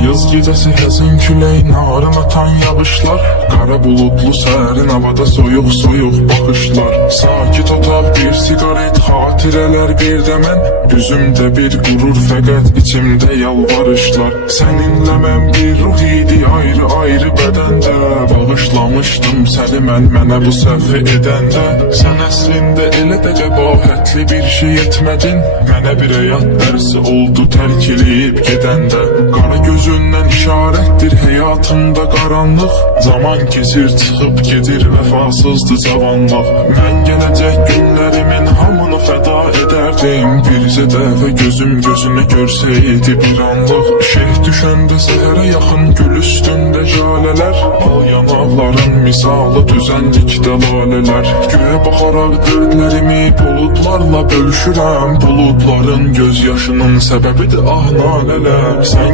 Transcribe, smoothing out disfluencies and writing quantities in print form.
Payız gecəsi həzin külək, narın atan yağışlar, qara buludlu sərin havada soyuq soyuq baxışlar. Sakit otaq, bir sigaret, xatirələr bir də mən, üzümdə bir qurur fəqət içimdə yalvarışlar. Səninlə mən bir ruh idi ayrı ayrı bədəndə, bağışlamışdım səni mənə bu səhvi edəndə. Sən əslində elə də qəbahətli bir şey etmədin, mənə bir həyat dərsi oldu tərk eləyib gedəndə. Qara gözündən işarətdir həyatımda qaranlıq, zaman keçir çıxıb gedir vəfasızdı cavanlıq. Mən gələcək günlərimin hamını fəda edərdim, bircə dəfə gözüm gözünü görsəydi bir anlıq. Şeyh düşəndə səhərə yaxın gül üstündə jalələr, bal yanaqların misalı düzənlikdə lalələr. Göyə baxaraq dərdlərimi buludlarla bölüşürəm, buludların göz yaşının səbəbidir ah nalələr. Sən